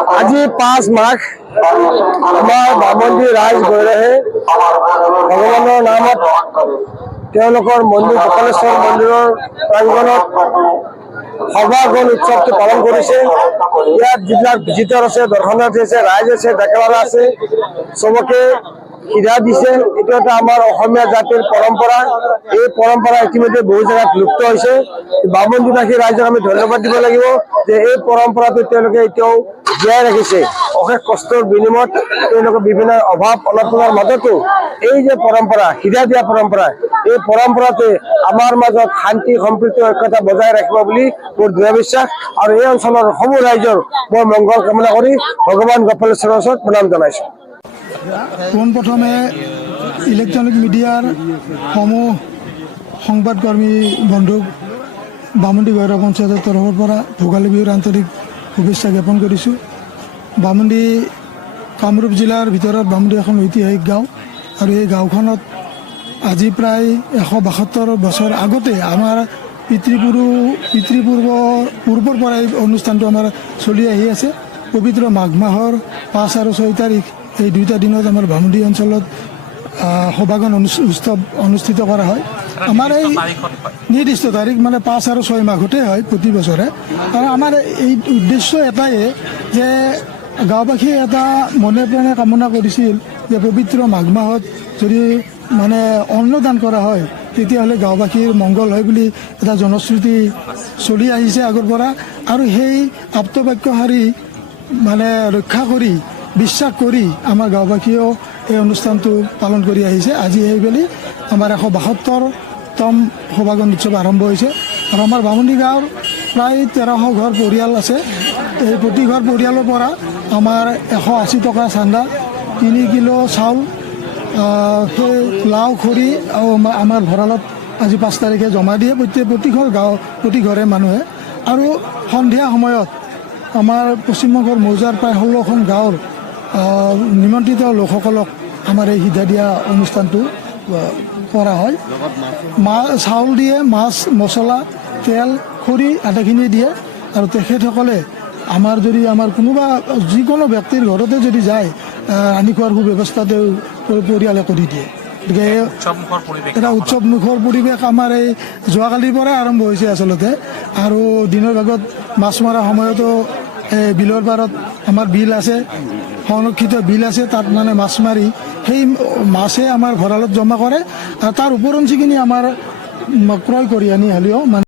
আজি 5 মাঘ আমাৰ বামুণী ৰাইজ গৈ ৰহে ভগৱানৰ নামত তেওঁলোকৰ মন্দিৰ গোপালেশ্বৰ মন্দিৰৰ প্ৰাংগণত সভাগন উৎসৱটো পালন কৰিছে। ইয়াত যিবিলাক ভিজিটৰ আছে, দৰ্শনাৰ্থী আছে, ৰাইজ আছে, ডেকাৱালা আছে, চবকে সিধা দিছে। এইটো এটা আমাৰ অসমীয়া জাতিৰ পৰম্পৰা। এই পৰম্পৰা ইতিমধ্যে বহু জেগাত লুপ্ত হৈছে। বামুণীবাসী ৰাইজক আমি ধন্যবাদ দিব লাগিব যে এই পৰম্পৰাটো তেওঁলোকে এতিয়াও জীয়াই ৰাখিছে। অশেষ কষ্টৰ বিনিময়ত তেওঁলোকে বিভিন্ন অভাৱ অনাটনৰ মাজতো এই যে পৰম্পৰা, সিধা দিয়া পৰম্পৰা, এই পৰম্পৰাটোৱে আমাৰ মাজত শান্তি সম্প্ৰীতি ঐক্যতা বজাই ৰাখিব বুলি মোৰ দৃঢ় বিশ্বাস। আৰু এই অঞ্চলৰ সমূহ ৰাইজৰ মই মংগল কামনা কৰি ভগৱান গোপালেশ্বৰৰ ওচৰত প্ৰণাম জনাইছো। পোনপ্ৰথমে ইলেক্ট্ৰনিক মিডিয়াৰ সমূহ সংবাদকৰ্মী বন্ধুক বামুণী গৌৰৱ পঞ্চায়তৰ তৰফৰ পৰা ভোগালী বিহুৰ আন্তৰিক শুভেচ্ছা জ্ঞাপন কৰিছোঁ। বামুণী কামৰূপ জিলাৰ ভিতৰত বামুণী এখন ঐতিহাসিক গাঁও আৰু এই গাঁওখনত আজি প্ৰায় 172 বছৰ আগতে আমাৰ পূৰ্বৰ পৰা এই অনুষ্ঠানটো আমাৰ চলি আহি আছে। পবিত্ৰ মাঘ মাহৰ 5 আৰু 6 তাৰিখ এই দুইটা দিনত আমাৰ বামুণী অঞ্চলত সভাগন উৎসৱ অনুষ্ঠিত কৰা হয়। আমাৰ এই নিৰ্দিষ্ট তাৰিখ মানে 5 আৰু 6 মাঘতে হয় প্ৰতি বছৰে। আৰু আমাৰ এই উদ্দেশ্য এটাই যে গাঁওবাসীয়ে এটা মনে প্ৰাণে কামনা কৰিছিল যে পবিত্ৰ মাঘ মাহত যদি মানে অন্নদান কৰা হয় তেতিয়াহ'লে গাঁওবাসীৰ মংগল হয় বুলি এটা জনশ্ৰুতি চলি আহিছে আগৰ পৰা। আৰু সেই আপ্তবাক্যশাৰী মানে ৰক্ষা কৰি বিশ্বাস কৰি আমাৰ গাঁওবাসীয়েও এই অনুষ্ঠানটো পালন কৰি আহিছে। আজি এইবেলি আমাৰ 172তম সভাগন উৎসৱ আৰম্ভ হৈছে। আৰু আমাৰ বামুণী গাঁৱৰ প্ৰায় 1300 ঘৰ পৰিয়াল আছে। এই প্ৰতি ঘৰ পৰিয়ালৰ পৰা আমাৰ 180 টকা চান্দা, 3 কিলো চাউল, সেই লাও খৰি আৰু আমাৰ ভঁৰালত আজি 5 তাৰিখে জমা দিয়ে প্ৰতি ঘৰে মানুহে। আৰু সন্ধিয়া সময়ত আমাৰ পশ্চিমবংগৰ মৌজাৰ প্ৰায় 16খন গাঁৱৰ নিমন্ত্ৰিত লোকসকলক আমাৰ এই সিধা দিয়া অনুষ্ঠানটো কৰা হয়। চাউল দিয়ে, মাছ মছলা, তেল, খৰি আটাইখিনি দিয়ে। আৰু তেখেতসকলে আমাৰ কোনোবা যিকোনো ব্যক্তিৰ ঘৰতে যদি যায় আনি খোৱাৰ সুব্যৱস্থা তেওঁ পৰিয়ালে কৰি দিয়ে। গতিকে এটা উৎসৱমুখৰ পৰিৱেশ আমাৰ এই যোৱাকালিৰ পৰাই আৰম্ভ হৈছে আচলতে। আৰু দিনৰ ভাগত মাছ মৰা সময়তো বিলৰ পাৰত আমাৰ বিল আছে, সংৰক্ষিত বিল আছে, তাত মানে মাছ মাৰি সেই মাছে আমাৰ ভঁৰালত জমা কৰে। আৰু তাৰ ওপৰঞ্চিখিনি আমাৰ ক্ৰয় কৰি আনি হ'লেও